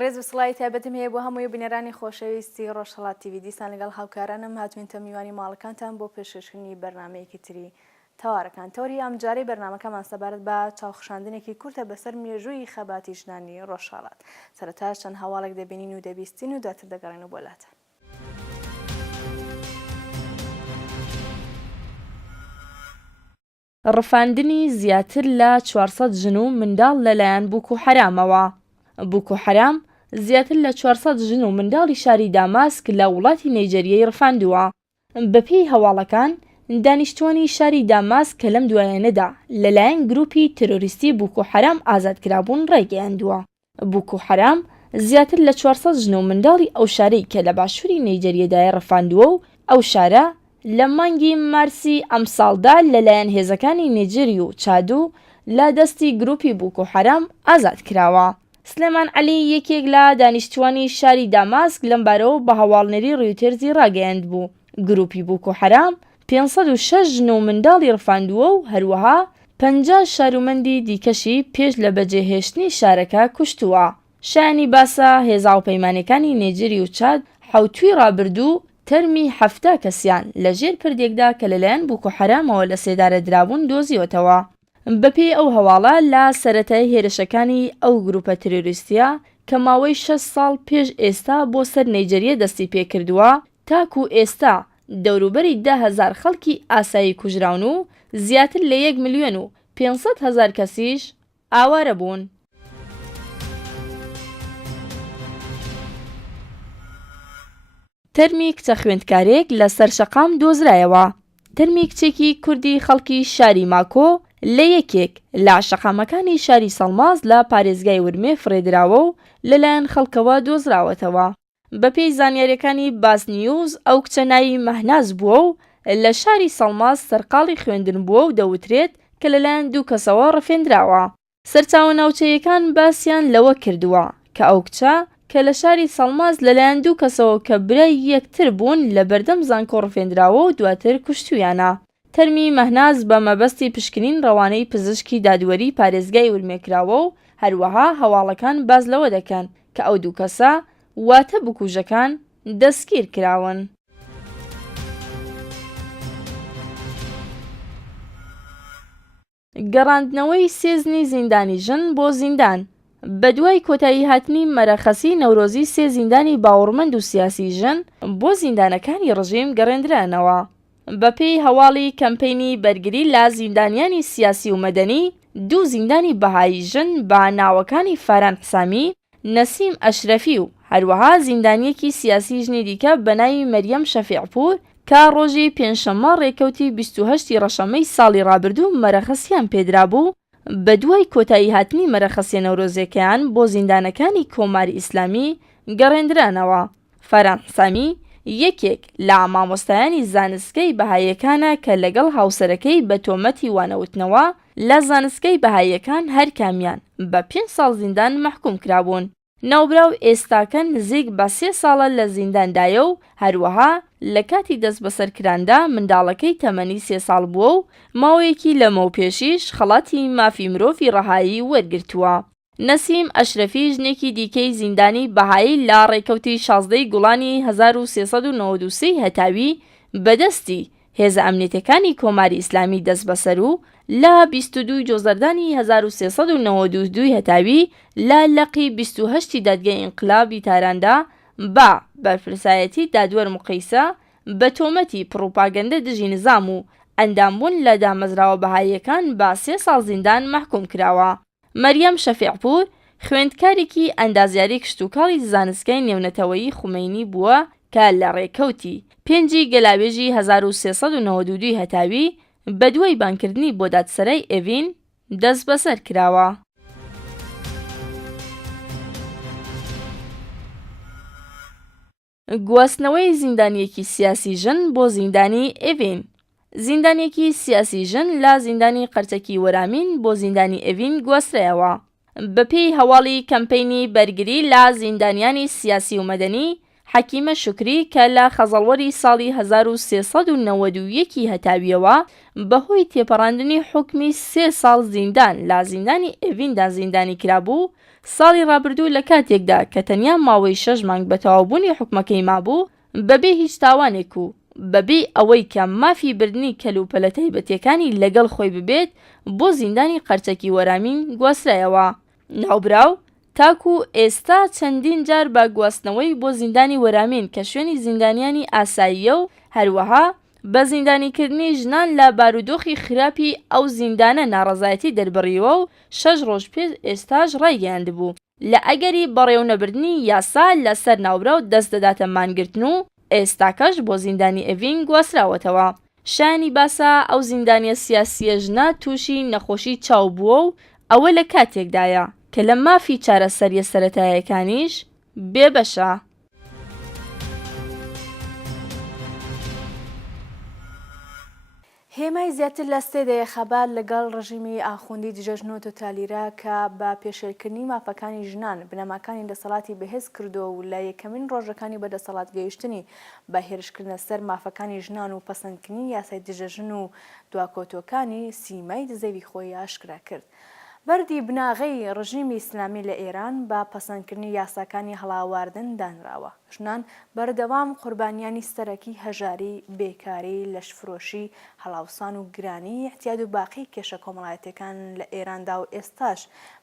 ڕێز و سڵای تایبەتم هەیە بۆ هەمووی بنێرانی خۆشەویستی ڕۆژهەڵات تیڤی دیسان لەگەڵ هاوکارانم هاتوینتە میوانی ماڵەکانتان بۆ پێشکەشکردنی بەرنامەیەکی تری تەوارەکان. تۆری ئەم جارەی بەرنامەکەمان سەبارەت بە چاوخشاندنێکی کورتە بەسەر مێژووی خەباتی ژنانی ڕۆژهەڵات. سەرەتا چەند هەواڵێک دەبینین و دەبیستین و دواتر دەگەڕێنەوە بۆ لاتان. ڕفاندنی زیاتر لە 400 ژن و منداڵ لەلایەن بوکو حەرامەوە. بوکو حەرام زیاتر لە 400 ژن و منداڵی شاری داماسک لە وڵاتی نایجێریای ڕفاندووە. بەپێی هەواڵەکان دانیشتوانی شاری داماسک کە لەم دوایانەدا لەلایەن گروپی ترۆریستی بوکو حەرام ئازادکرابوون ڕێگەیاندووە. بوکو حەرام زیاتر لە 400 ژن و منداڵی ئەو شارەی کە لە باشووری نایجێریادایە ڕفاندووە و ئەو شارە لە مانگی مارسی ئەم ساڵدا لەلایەن هێزەکانی نیجێری و چادوو لە دەستی گروپی بوکو حەرام ئازاد کراوە. سلێمان عەلی یەکێک لە دانیشتوانی شاری داماسک لەم بارەوە بە هەواڵنەری ڕۆیتەرزی ڕاگەیاند بوو. گروپی بوکو حەرام 506 ژن و منداڵی ڕفاندووە و هەروەها 50 شارومەندی دیکەشی پێش لە بەجێهێشتنی شارەکە کوشتووە. شایانی باسە هێزاوپەیمانەکانی نیجێری و چاد حوتوی ڕابردوو تەرمی 70 کەسیان لە ژێر پردێکدا کە لەلایەن بوکو حەرامەوە لە سێدارە درابوون دۆزیوەتەوە. بەپێی ئەو هەواڵە لە سەرەتای هێرشەکانی ئەو گروپە ترۆریستیە کە ماوەی 6 ساڵ پێش ئێستا بۆ سەر نایجێریە دەستی پێکردووە، تاکو ئێستا دەوروبەری 10,000 خەڵکی ئاسایی کوژراون و زیاتر لە 1,500,000 کەسیش ئاوارە بوون. تەرمی کچە خوێندکارێک لە سەرشەقام دۆزرایەوە. تەرمی کچێکی کوردی خەڵکی شاری ماکۆ لە یەکێک لە شەقامەکانی شاری سەڵماز لە پارێزگای ورمێ فڕێدراوە و لەلایەن خەڵکەوە دۆزراوەتەوە. بەپێی زانیاریەکانی باس نیوز ئەو کچە ناوی مەهناز بووە و لە شاری سەڵماز سەرقاڵی خوێندن بووە و دەوترێت کە لەلایەن 2 کەسەوە ڕفێنراوە. سەرچاوە ناوچەیەکان باسییان لەوە کردووە کە ئەو کچە کە لە شاری سەڵماز لەلایەن 2 کەسەوە کە برای یەکتر بوون لە بەردەم زانکۆ ڕفێنراوە و دواتر کوشتویانە. تەرمی مەهناز بە مەبەستی پشکنین ڕەوانەی پزیشکی دادوەری پارێزگای ورمێکراوە و هەروەها هەواڵەکان باز لەوە دەکەن کە ئەو 2 کەسە واتە بکوژەکان دەستگیر کراون. گەڕاندنەوەی 3 زنی زیندانی ژن بۆ زیندان. بەدوای کۆتایی هاتنی مەرەخەسی نەورۆزی 3 زیندانی باوەڕمەند و سیاسی ژن بۆ زیندانەکانی ڕژیم گەڕێنرانەوە. بەپێی هەواڵی کەمپەینی بەرگری لە زیندانیانی سیاسی و مەدەنی، 2 زیندانی بەهایی ژن بە ناوەکانی فاران حسامی، نەسیم ئەشرەفی و هەروەها زیندانیەکی سیاسی ژنی دیکە بە ناوی مەریەم شەفیعپور کە ڕۆژی پێنجشەممە ڕێکەوتی 28 ڕەشەمەی ساڵی ڕابردوو مەرەخەسیان پێدرابوو. بەدوای کۆتایی هاتنی مەرەخەسی نەورۆزیەکەیان بۆ زیندانەکانی کۆماری ئیسلامی گەڕێنرانەوە. فاران حسامی یەکێک لە مامۆستایانی زانستگەی بەهاییەکانە کە لەگەڵ هاوسەرەکەی بە تۆمەتی وانەوتنەوە لە زانستگەی بەهاییەکان هەر کامیان بە 5 ساڵ زیندان مەحکوم کرابوون. ناوبراو ئێستاکە نزیک بە 3 ساڵە لە زینداندایە و هەروەها لە کاتی دەست بەسەرکراندا منداڵەکەی تەمەنی 3 ساڵ بووە و ماوەیەکی لەمەو پێشیش خەڵاتی مافی مرۆڤی ڕەهایی وەرگرتووە. نەسیم ئەشرەفی ژنێکی دیکەی زیندانی بەهایی لە ڕێکەوتی 16 گوڵانی 1393 هەتاوی بەدەستی هێزە ئەمنیەتەکانی کۆماری ئیسلامی دەست بەسەر و لە 22 جۆزەردانی 1392 هەتاوی لە لەقی 28 دادگای ئینقلابی تاراندا بە بەرپرسایەتی دادوەر مقەیسە بە تۆمەتی پڕۆپاگەندە دژی نظام و ئەندامبوون لە دامەزراوە بەهاییەکان بە 3 ساڵ زیندان مەحکوم کراوە. مەریەم شەفیعپور خوێندکارێکی ئەندازیاری کشتوکاڵی زانستگای نێونەتەوەیی خومەینی بووە کە لە ڕێکەوتی 5 گەلاوێژی 1392 هەتاوی بەدوای بانکردنی بۆ دادسەرای ئێڤین دەست بەسەر کراوە. گواستنەوەی زیندانیەکی سیاسی ژن بۆ زیندانی ئێڤین. زیندانیەکی سیاسی ژن لە زیندانی قەرچەکی وەرامین بۆ زیندانی ئێڤین گواسترایەوە. بەپێی هەواڵی کەمپەینی بەرگری لە زیندانیانی سیاسی و مەدەنی، حەکیمە شوکری کە لە خەزەڵوەری ساڵی 1391 هەتاویەوە بەهۆی تێپەڕاندنی حوکمی 3 ساڵ زیندان لە زیندانی ئێڤیندا زیندانی کرابوو، ساڵی ڕابردوو لە کاتێکدا کە تەنیا ماوەی 6 مانگ بە تەواوبوونی حوکمەکەی مابوو، بەبێ هیچ تاوانێک و بەبێ ئەوەی کە مافی بردننی کەلوپەلە تایبەتیەکانی لەگەڵ خۆی ببێت، بۆ زیندانی قەرچەکی وەرامین گواسترایەوە. ناوبراو تاکو ئێستا چەندین جار بە گواستنەوەی بۆ زیندانی وەرامین کە شوێنی زیندانیانی ئاساییە و هەروەها بە زیندانیکردنی ژنان لە بارودۆخی خراپی ئەو زیندانە ناڕەزایەتی دەربڕیوە و 6 ڕۆژ پێش ئێستاش ڕایگەیاندبوو لە ئەگەری بەڕێوەنەبردنی یاسا لەسەر ناوبراو دەست دەداتە مانگرتن و ئێستاکەش بۆ زیندانی ئێڤین گواستراوەتەوە. شانی باسە ئەو زیندانیە سیاسیە ژنە تووشی نەخۆشی چاو بووە و ئەوە لە کاتێکدایە کە لە مافی چارەسەریە سەرەتاییەکانیش بێبەشە. هێمای زیاتر لە 3 دەیەخەبات لەگەڵ ڕژیمی ئاخوندی دژەژن و تۆتالیرە کە بە پێشێلکردنی مافەکانی ژنان بنەماکانی دەسەڵاتی بەهێز کردووە و لە یەکەمین ڕۆژەکانی بەدەسەڵات گەیشتنی بە هێرشکردنە سەر مافەکانی ژنان و پەسەندکردنی یاسای دژەژن و دواکۆتۆکانی سیمای دزەوی خۆی ئاشکرا کرد. بەردی بناغەی ڕژیمی ئیسلامی لە ئێران بە پەسەندکردنی یاساکانی هەڵاواردن دانراوە. ژنان بەردەوام قوربانیانی سەرەکی هەژاری، بێکاری، لەشفرۆشی، هەڵاوسان و گرانی احتیاد و باقی کێشە کۆمەڵایەتیەکان لە ئێراندا و ئێستاش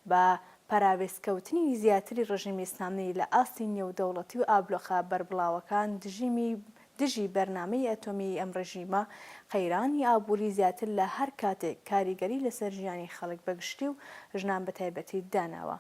بە پەراوێزکەوتنی زیاتری ڕژیمی ئیسلامی لە ئاستی نێودەوڵەتی و ئابلۆخە بەربڵاوەکان دژی بەرنامەی ئەتۆمی ئەم ڕژیمە قەیرانی ئابووری زیاتر لە هەر کاتێک کاریگەری لەسەر ژیانی خەڵک بەگشتی و ژنان بەتایبەتی داناوە.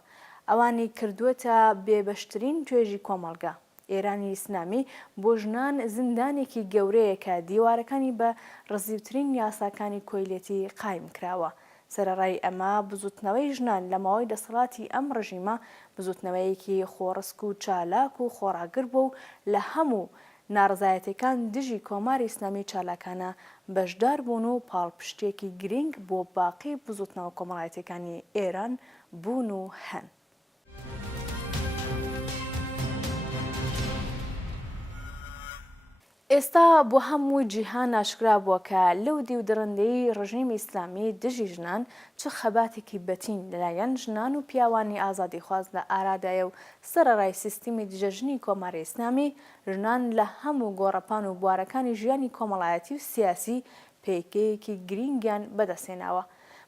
ئەوانی کردووەتە بێبەشترین توێژی کۆمەڵگا. ئێرانی ئیسلامی بۆ ژنان زیندانێکی گەورەیە کە دیوارەکانی بە ڕزیوترین یاساکانی کۆیلێتی قایم کراوە. سەرەڕای ئەمە بزوتنەوەی ژنان لە ماوەی دەسەڵاتی ئەم ڕژیمە بزوتنەوەیەکی خۆڕسک و چالاک و خۆڕاگر بوو و لە هەموو ناڕزایەتەکان دژی کۆماری ئیسلامی چالاکانە بەشدار بوون و پاڵپشتێکی گرنگ بۆ باقی بزوتنەوە کۆمەڵایەتەکانی ئێران بوون و هەن. ئێستا بۆ هەموو جیهان ئاشکرا بووە کە لەو دی و درەندەی ڕژیمی ئیسلامی دژی ژنان چ خەباتێکی بەتین لەلایەن ژنان و پیاوانی ئازادیخواز لە ئارادایە و سەرەڕای سیستمی دژەژنی کۆماری ئیسلامی ژنان لە هەموو گۆڕەپان و بوارەکانی ژیانی کۆمەڵایەتی و سیاسی پێکەیەکی گرینگیان بەدەستێناوە.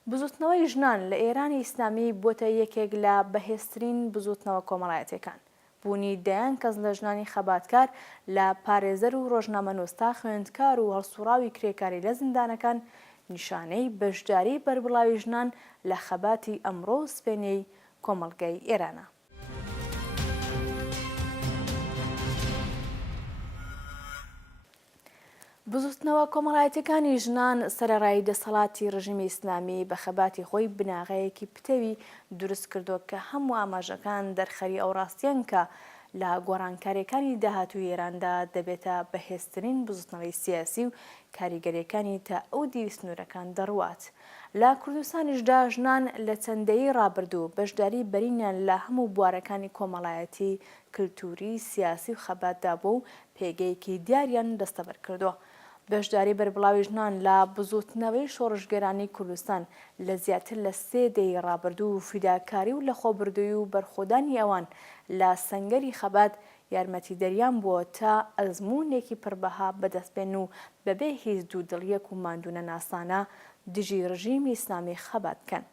بزوتنەوەی ژنان لە ئێرانی ئیسلامی بۆتە یەکێک لە بەهێزترین بزوتنەوە کۆمەڵایەتیەکان. بوونی دەیان کەس لە ژنانی خەباتکار لە پارێزەر و ڕۆژنامەنووستا خوێندکار و هەڵسوڕاوی کرێکاری لە زیندانەکان نیشانەی بەشداری بەربڵاوی ژنان لە خەباتی ئەمڕۆ و سبەینەی کۆمەڵگەی ئێرانە. بزوتنەوە کۆمەڵایەتیەکانی ژنان سەرەڕای دەسەڵاتی ڕژیمی ئیسلامی بە خەباتی خۆی بناغەیەکی پتەوی دروست کردو کە هەموو ئاماژەکان دەرخەری ئەو ڕاستیان کە لە گۆڕانکاریەکانی داهاتووی ئێراندا دەبێتە بەهێزترین بزوتنەوەی سیاسی و کاریگەریەکانی تا ئەو دیویستنورەکان دەڕوات. لە کوردستانیشدا ژنان لە چەندەیی ڕابردوو بەشداری بەرینیان لە هەموو بوارەکانی کۆمەڵایەتی، کلتوری، سیاسی و خەباتدا بوو و پێگەیەکی دیاریان دەستەبەر کردووە. بەشداری بەربڵاوی ژنان لە بزوتنەوەی شۆڕشگەرانی کوردستان لە زیاتر لە 3 دەی ڕابردوو و فیداکاری و لەخۆبردووی و بەرخۆدانی ئەوان لە سەنگەری خەبات یارمەتی دەریان بووە تا ئەزموونێکی پڕبەها بەدەستبێن و بەبێ هیچ دوودڵیەک و ماندوونە ناسانە دژی ڕژیمی ئیسلامی خەبات بکەن.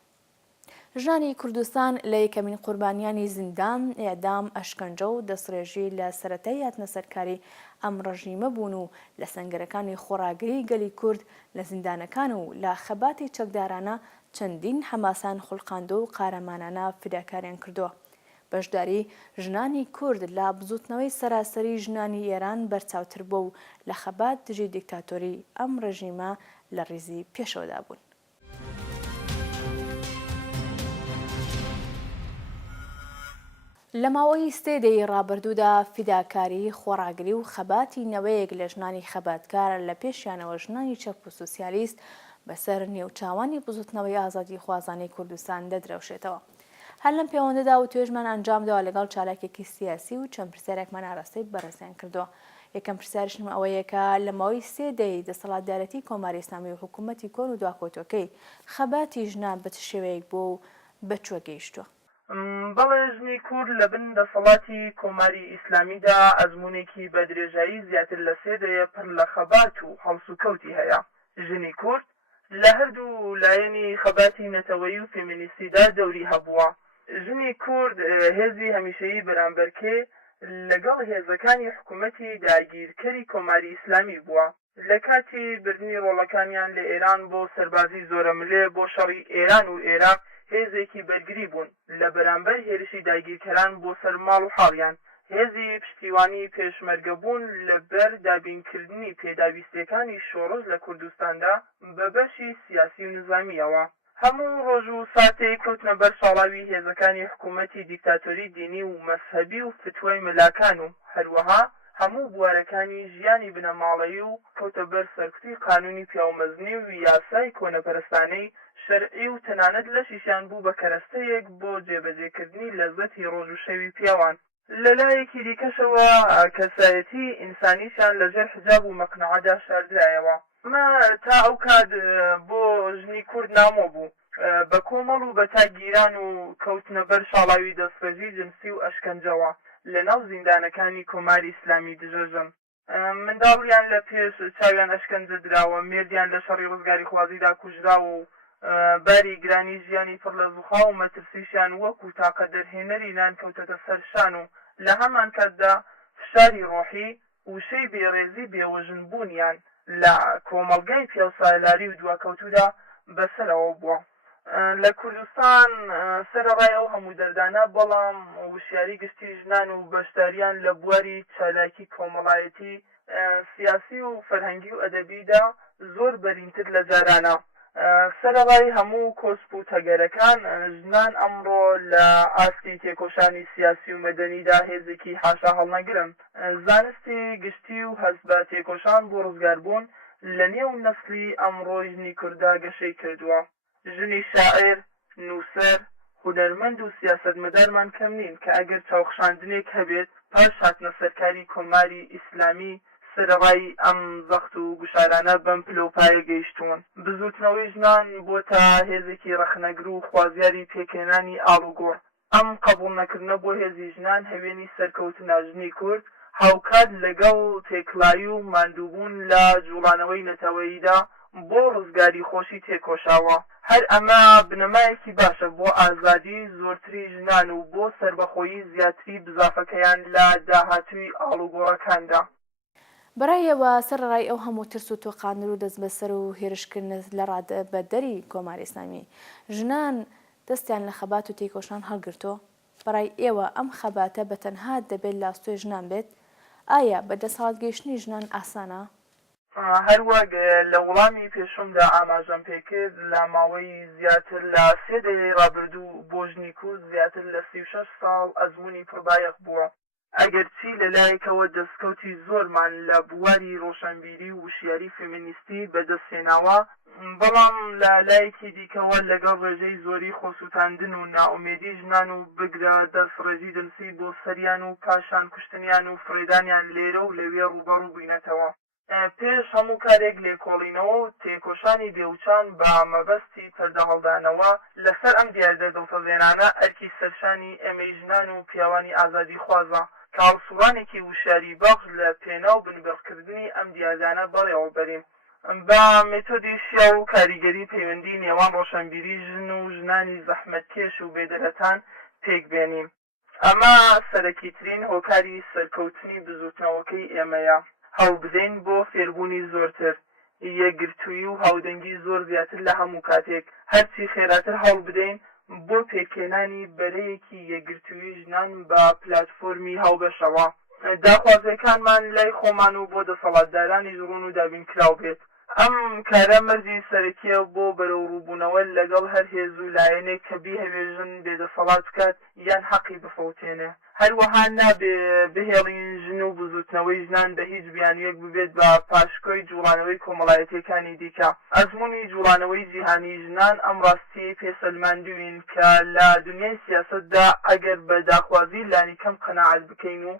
ژنانی کوردستان لە یەکەمین قوربانیانی زیندان، ئێعدام، ئەشکەنجە و دەستڕێژی لە سەرەتای هاتنەسەرکاری ئەم ڕژیمە بوون و لە سەنگەرەکانی خۆڕاگری گەلی کورد لە زیندانەکان و لە خەباتی چەکدارانە چەندین حەماسان خوڵقاندە و قارەمانانە فیداکاریان کردووە. بەشداری ژنانی کورد لە بزوتنەوەی سەراسەری ژنانی ئێران بەرچاوتر بوو و لە خەبات دژی دیکتاتۆری ئەم ڕژیمە لە ڕیزی پێشەوەدا بوون. لە ماوەی 3 دەی ڕابردوودا فیداکاری، خۆڕاگری و خەباتی نەوەیەک لە ژنانی خەباتکار لە پێشیانەوە ژنانی چەک و سوسیالیست بەسەر نێوچاوانی بزوتنەوەی ئازادی خوازانی کوردستان دەدرەوشێتەوە. هەر لەم پەیوەندەدا و توێژمان ئەنجامداوە لەگەڵ چالاکێکی سیاسی و چەند پرسیارێکمان ئاراستەی بەڕێزیان کردووە. یەکەم پرسیارشم ئەوەیە کە لە ماوەی 3 دەی دەسەڵاتدارەتی کۆماری ئیسلامی و حکوومەتی کۆن و دواکۆتۆکەی خەباتی ژنان بە چ شێوەیەک بوو و بەچوە گەیشتووە؟ بەڵێ ژنی کورد لە بن دەسەڵاتی کۆماری ئیسلامیدا ئەزمونێکی بە درێژایی زیاتر لە 3 دەیە پڕ لە خەبات و هەڵسوکەوتی هەیە. ژنی کورد لە هەردوو لایەنی خەباتی نەتەوەیی و فێمینیستیدا دەوری هەبووە. ژنی کورد هێزی هەمیشەیی بەرامبەرکێ لەگەڵ هێزەکانی حکوومەتی داگیرکەری کۆماری ئیسلامی بووە. لە کاتی بردننی ڕۆڵەکانیان لە ئێران بۆ سەربازی زۆرەملێ بۆ شەڕی ئێران و عێراق هێزێکی بەرگری بوون لە بەرامبەر هێرشی داگیرکەران بۆ سەر ماڵ و حاڵیان. هێزی پشتیوانی پێشمەرگە بوون لەبەر دابینکردنی پێداویستیەکانی شۆڕش لە کوردستاندا بە بەشی سیاسی و نظامیەوە. هەموو ڕۆژ و ساتێک کەوتنە بەر ساڵاوی هێزەکانی حکوومەتی دیکتاتۆری دینی و مەسهەبی و فتوای مەلاکان و هەروەها هەموو بوارەکانی ژیانی بنەماڵەیی و کەوتە بەر سەرکوتی قانونی پیاومەزنی و یاسای کۆنەپەرستانەی شەرعی و تەنانەت لەشیشیان بوو بە کەرەستەیەک بۆ جێبەجێکردنی لەزەتی ڕۆژ و شەوی پیاوان. لەلایەکی دیکەشەوە کەسایەتی ئینسانیشان لەژێر حجاب و مەقنەعەدا شاردرایەوە. ئەمە تا ئەو کات بۆ ژنی کورد نامۆ بوو بە کۆمەڵ و بە تاگیران و کەوتنە بەر شاڵاوی دەستپەژی جنسی و ئەشکەنجەوە لە ناو زیندانەکانی کۆماری ئیسلامی دژەژن. منداڵیان لە پێش چاویان ئەشکەنجە دراوە، مێردیان لە شەڕی ڕزگاری خوازیدا کوژراوە و باری گرانی ژیانی پڕ لە زوخا و مەترسیشان وەکو تاقە دەرهێنەری نان کەوتەتە سەرشان و لە هەمان کاتدا فشاری ڕۆحی وشەی بێڕێزی بێوەژنبوونیان لە کۆمەڵگای پیاوسالاری و دواکەوتودا بەسەرەوە بووە. لە کوردستان سەرڕای ئەو هەموو دەردانە بەڵام وشیاری گشتی ژنان و بەشداریان لە بواری چالاکی کۆمەڵایەتی سیاسی و فەرهەنگی و ئەدەبیدا زۆر بەرینتر لە جارانە. سەرڕای هەموو کۆسپ و تەگەرەکان ژنان ئەمڕۆ لە ئاستی تێکۆشانی سیاسی و مەدەنیدا هێزێکی حاشا هەڵنەگرن. زانستی گشتی و هەست بە تێکۆشان بۆ ڕزگاربوون لە نێو نەسلی ئەمڕۆی ژنی کووردا گەشەی کردووە. ژنی شاعر، نووسەر، هونەرمەند و سیاسەتمەدارمان کەم نین کە ئەگەر چاوخشاندنێک هەبێت پاش هاتنە سەرکاری کۆماری ئیسلامی سەرڕای ئەم زەخت و گوشارانە بەم پلۆپایە گەیشتوون. بزوتنەوەی ژنان بۆتە هێزێکی ڕەخنەگر و خوازیاری پێکێنانی ئاڵوگۆڕ. ئەم قبوڵ نەکردنە بۆ هێزی ژنان هەوێنی سەرکەوتنە ژنی کورد هاوکات لەگەڵ تێکڵایی و ماندووبوون لە جوڵانەوەی نەتەوەییدا بۆ ڕزگاری خۆشی تێکۆشاوە. هەر ئەمە بنەمایەکی باشە بۆ ئازادی زۆرتری ژنان و بۆ سربەخۆیی زیاتری بزافەکەیان لە داهاتووی ئاڵوگۆڕەکاندا. بەڕایەوە سەرڕای ئەو هەموو ترس و تۆقاندن و دەست بەسەر و هێرشکردن لە ڕادەبەردەری کۆماری ئیسلامی ژنان دەستیان لە خەبات و تێکۆشان هەڵگرتۆ. بەڕای ئێوە ئەم خەباتە بەتەنها دەبێت لاستۆی ژنان بێت؟ ئایا بەدەسەڵات گەیشتنی ژنان ئاسانە؟ هەروەک لە وەڵامی پێشومدا ئاماژەم پێکرد لە ماوەی زیاتر لە 3 دەی ڕابردوو بۆ ژنی کورد زیاتر لە 36 ساڵ ئەزموونی پڕبایەق بووە. ئەگەرچی لەلایەکەوە دەستکەوتی زۆرمان لە بواری ڕۆشنبیری و وشیاری فێمینیستی بەدەستهێناوە، بەڵام لە لایەکی دیکەوە لەگەڵ ڕێژەی زۆری خۆسووتاندن و ناومێدی ژنان و بگرە دەست ڕێژی جنسی بۆ سەریان و پاشان کوشتنیان و فرێدانیان لێرە و لەوێ ڕوبەڕوو بووینەتەوە. پێش هەموو کارێک لێکۆڵینەوە و تێکۆشانی بێوچان بە مەبەستی پەردە هەڵدانەوە لەسەر ئەم دیاردە دڵتەزێنانە ئەرکی سەرشانی ئێمەی ژنان و پیاوانی ئازادی خوازە کە هەڵسوڕانێکی وشاری بەخش لە پێناو بنبڕکردنی ئەم دیاردانە بەڕێوە بەرین بە مێتۆدی شیا و کاریگەری پەیوەندی نێوان ڕۆشنبیری ژن و ژنانی زەحمەتکێش و بێدەرەتان پێک بێنیم. ئەمە سەرەکیترین هۆکاری سەرکەوتنی بزوتنەوەکەی ئێمەیە. هەڵ بدەین بۆ فێربوونی زۆرتر، یەکگرتووی و هاودەنگی زۆر زیاتر لە هەموو کاتێک، هەرچی خێراتر هەڵ بدەین بۆ پێکێنانی بەرەیەکی یەکگرتووی ژنان بە پلاتفۆرمی هەڵبەشەوە. داخوازیەکانمان لای خۆمان و بۆ دەسەڵاتدارانی ژڕون و دابینکراو بێت. ئەم کارە مەرجی سەرەکیە بۆ بەرەو ڕووبوونەوە لەگەڵ هەر هێز و لایەنێک کە بیهەوێژن بێدەسەڵات بکات یان حەقی بفەوتێنێ هەروەها نابێ بهێڵین ژن و بزوتنەوەی ژنان بە هیچ بیانویەک ببێت بە پاشکۆی جوڵانەوەی کۆمەڵایەتیەکانی دیکە ئەزمموی جوڵانەوەی جیهانی ژنان ئەم ڕاستی پێسەلماندوین کە لە دنیای سیاسەتدا ئەگەر بە داخوازی لانی کەم قەناعەت بکەین و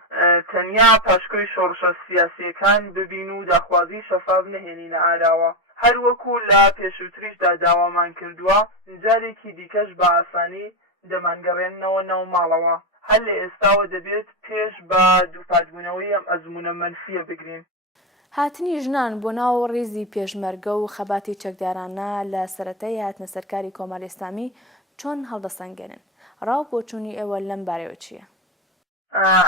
تەنیا پاشکۆی شۆڕشە سیاسیەکان ببین و داخوازی شەفاف نهێنینە ئاراوە هەروەکو لە پێشووتریشدا داوامان کردووە جارێکی دیکەش بە ئاسانی دەمانگەڕێنەوە ناو ماڵەوە هەر لە ئێستاوە دەبێت پێش بە دووپاتبوونەوەی ئەم ئەزمونە مەنفیە بگرین هاتنی ژنان بۆ ناو ڕێزی پێشمەرگە و خەباتی چەکدارانە لە سەرەتای هاتنە سەرکاری کۆمەڵی ئیسلامی چۆن هەڵدەسەنگێنن ڕاو بۆچوونی ئێوە لەم بارەوە چییە؟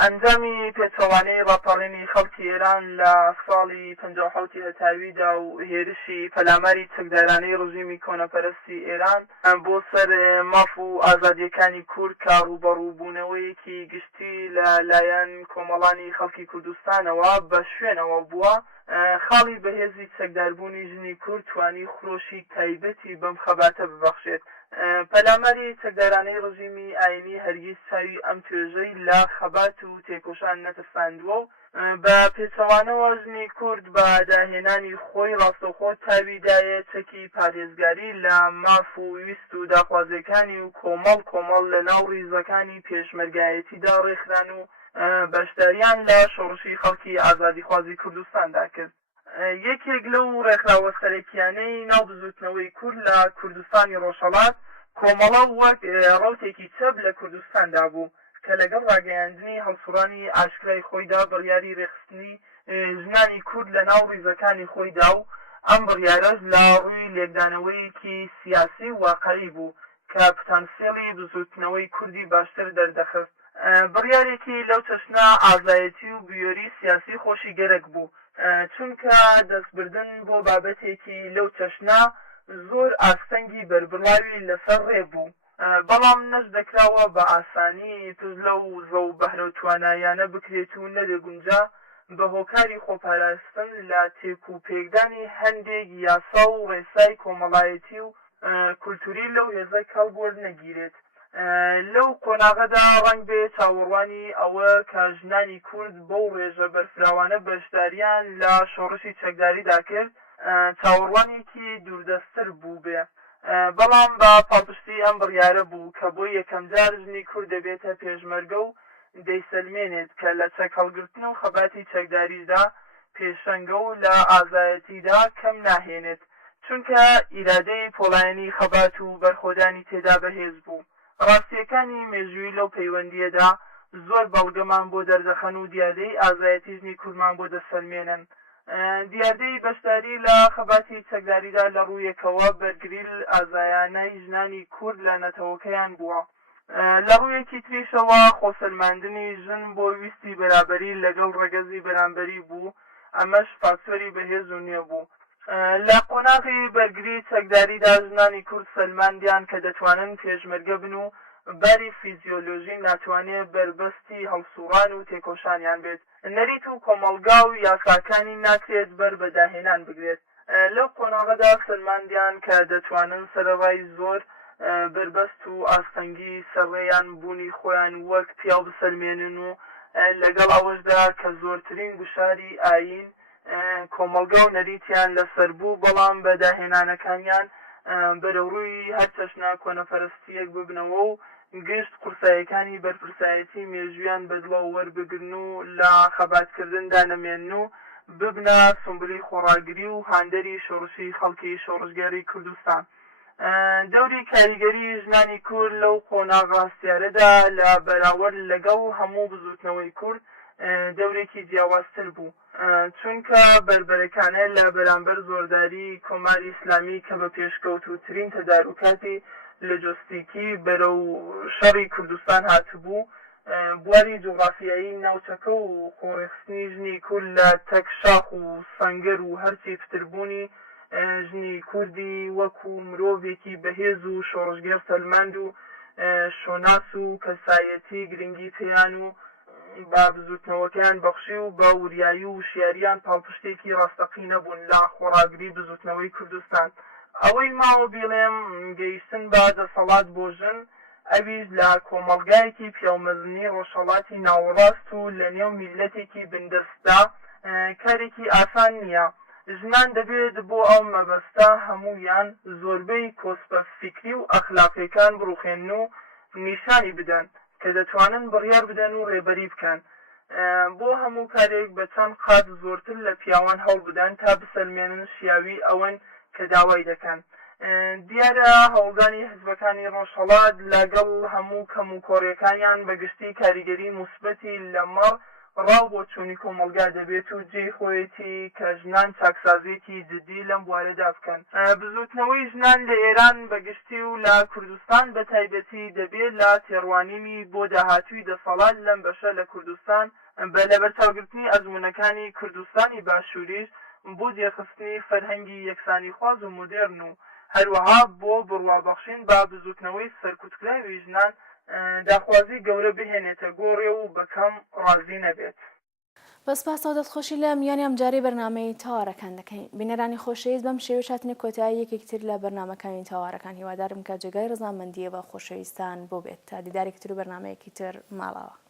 ئەنجامی پێچەوانەی ڕاپەڕینی خەڵکی ئێران لە ساڵی 57 هەتاویدا و هێرشی پەلاماری چەکدارانەی ڕژیمی کۆنەپەرستی ئێران بۆ سەر ماف و ئازادیەکانی کورد کە ڕوبەڕووبوونەوەیەکی گشتی لە لایەن کۆمەڵانی خەڵکی کوردستانەوە بە شوێنەوە بووە خاڵی بەهێزی چەکداربوونی ژنی کورد توانی خرۆشی تایبەتی بەم خەباتە ببەخشێت پەلاماری چەکدارانەی ڕژیمی ئاینی هەرگیز چاوی ئەم توێژەی لە خەبات و تێکۆشان نەترساندووە و بە پێچەوانەوە ژنی کورد بە داهێنانی خۆی ڕاستەوخۆ تاویدایە چەکی پارێزگاری لە ماف و ویست و داخوازیەکانی و کۆمەڵ لە ناو ڕیزەکانی پێشمەرگایەتیدا ڕێکخران و بەشداریان لە شۆڕشی خەڵکی ئازادیخوازی کوردستاندا کرد یەکێک لەو ڕێکخراوە سەرەکیانەی ناو بزوتنەوەی کورد لە کوردستانی ڕۆژهەڵات کۆمەڵە وەک ڕەوتێکی چەب لە کوردستاندا بوو کە لەگەڵ ڕاگەیاندنی هەڵسوڕانی ئاشکرای خۆیدا بڕیاری ڕێخستنی ژنانی کورد لە ناو ڕیزەکانی خۆیدا و ئەم بڕیارەش لە ڕووی لێکدانەوەیەکی سیاسی واقعی بوو کە پتەنسیێڵی بزوتنەوەی کوردی باشتر دەردەخست بڕیارێکی لەو چەشنە ئازایەتی و بیۆری سیاسی خۆشی گەرەک بوو چونکە دەستبردن بۆ بابەتێکی لەو چەشنە زۆر ئاستەنگی بەربڕاوی لەسەر ڕێ بوو بەڵام نەش دەکراوە بە ئاسانی پز لەو زە و بەهرە و توانایانە بکرێت و نەدەگونجا بە هۆکاری خۆپاراستن لە تێک و پێکدانی هەندێک یاسا و ڕێسای کۆمەڵایەتی و کولتوری لەو هێزە کەڵبوەر نەگیرێت لەو قۆناغەدا ڕەنگ بێ چاوەڕوانی ئەوە کە ژنانی کورد بەو ڕێژە بەرفراوانە بەشداریان لە شۆڕشی چەکداریدا کرد چاوەڕوانێکی دووردەستر بوو بێ بەڵام بە پاڵپشتی ئەم بڕیارە بوو کە بۆ یەکەم جار ژنی کورد دەبێتە پێشمەرگە و دەیسەلمێنێت کە لە چەک هەڵگرتن و خەباتی چەکداریدا پێشەنگە و لە ئازایەتیدا کەم ناهێنێت چونکە ئیرادەی پۆڵایەنی خەبات و بەرخۆدانی تێدا بەهێز بوو ڕاستیەکانی مێژووی لەو پەیوەندیەدا زۆر بەڵگەمان بۆ دەردەخەن و دیادەی ئازایەتی ژنی کوردمان بۆ دەسەلمێنن دیادەی بەشداری لە خەباتی چەکداریدا لە ڕوویەکەوە بەرگریل ئازایانەی ژنانی کورد لە نەتەوەکەیان بووە لە ڕوویەکی تریشەوە خۆسەلماندنی ژن بۆ ویستی بەرابەری لەگەڵ ڕەگەزی بەرامبەری بوو ئەمەش فاکتۆری بەهێز و نییە بوو لە قۆناغی بەرگری چەکداریدا ژنانی کورد سەلماندیان کە دەتوانن پێشمەرگە بن و باری فیزیۆلۆژی ناتوانێت بربەستی هەڵسوڕان و تێکۆشانیان بێت نەریت و کۆمەڵگا و یاساکانی ناکرێت بەر بەداهێنان بگرێت لەو قۆناغەدا سەلماندیان کە دەتوانن سەرەڕای زۆر بربەست و ئاستەنگی سەرڕێیان بوونی خۆیان وەک پیاو بسەلمێنن و لەگەڵ ئەوەشدا کە زۆرترین گوشاری ئاین کۆمەڵگا و نەریتیان لەسەر بوو بەڵام بەداهێنانەکانیان بەرەوڕووی هەر چەشنا کۆنەپەرستیەک ببنەوە و گشت قورسایەکانی بەرپرسایەتی مێژویان بەدڵەوە وەربگرن و لە خەباتکردندا نەمێنن و ببنە سمبری خۆڕاگری و هاندەری شۆڕشی خەڵکی شۆڕشگەری کوردستان دەوری کاریگەری ژنانی کورد لەو قۆناغە سیارەدا لە بەراورد لەگەڵ هەموو بزوتنەوەی کورد دەورێکی جیاوازتر بوو چونکە بربەرەکانە لە بەرامبەر زۆرداری کۆماری ئیسلامی کە بە پێشکەوتووترین تەدارکاتی لە جۆستیکی بەرەو شەڕی کوردستان هاتبوو بواری جوغرافیایی ناوچەکە و خۆڕێخستنی ژنی کورد لە تەک شاخ و سەنگەر و هەرچی فتربوونی ژنی کوردی وەکو مرۆڤێکی بەهێز و شۆڕژگەر سەلماند و شۆناس و کەسایەتی گرنگی پێیان و با بزوتنەوەکەیان بەخشی و بە وریایی و شیاریان پاڵپشتێکی ڕاستەقی نەبوون لە خۆڕاگری بزوتنەوەی کوردستان ئەوەی ماوە بیڵێم گەیشتن بە دەسەڵات بۆ ژن ئەویش لە کۆمەڵگایەکی پیاومەزنی ڕۆژهەڵاتی ناوەڕاست و لە نێو میلەتێکی بندرسدا کارێکی ئاسان نییە. ژنان دەبێت بۆ ئەو مەبەستە هەموویان زۆربەی کۆسپە فیکری و ئەخلاقیەکان بڕوخێن و نیشانی بدەن کە دەتوانن بڕیار بدەن و ڕێبەری بکەن. بۆ هەموو کارێک بە چەند قات زۆرتر لە پیاوان هەوڵ بدەن تا بسەلمێنن شیاوی ئەوەن کە داوای دەکەن. دیارە هەوڵدانی حزبەکانی ڕۆژهەڵات لەگەڵ هەموو کەم و کۆڕیەکانیان بەگشتی کاریگەری موسبەتی لەمەڕ ڕاو بۆ چوونی کۆمەلگا دەبێت و جێی خۆیەتی کە ژنان چاکسازیەکی جدی لەم بوارەدا بکەن. بزوتنەوەی ژنان لە ئێران بەگشتی و لە کوردستان بە تایبەتی دەبێت لە تێڕوانینی بۆ داهاتووی دەسەڵات لەم بەشە لە کوردستان بە لەبەرچاوگرتنی ئەزمونەکانی کوردستانی باشووریش بۆ جێخستنی فەرهەنگی یەکسانی خواز و مدێرن و هەروەها بۆ بڕوابەخشین بە بزوتنەوەی سەرکوتکراوی ژنان داخوازی گەورە بهێنێتە گۆڕێ و بەکەم ڕازی نەبێت. بەسپاس و دەستخۆشی لە میانی ئەمجارەی بەرنامەی تاوارەکان دەکەین. بینەرانی خۆشەویست بەم شێوە هاتنە کۆتایی یەکێکتر لە بەرنامەکانی تاوارەکان هیوادارم کە جێگای ڕزامەندیە بە خۆشەویستان بۆ بێت تا دیدارێکتر و بەرنامەیەکی تر ماڵەوە.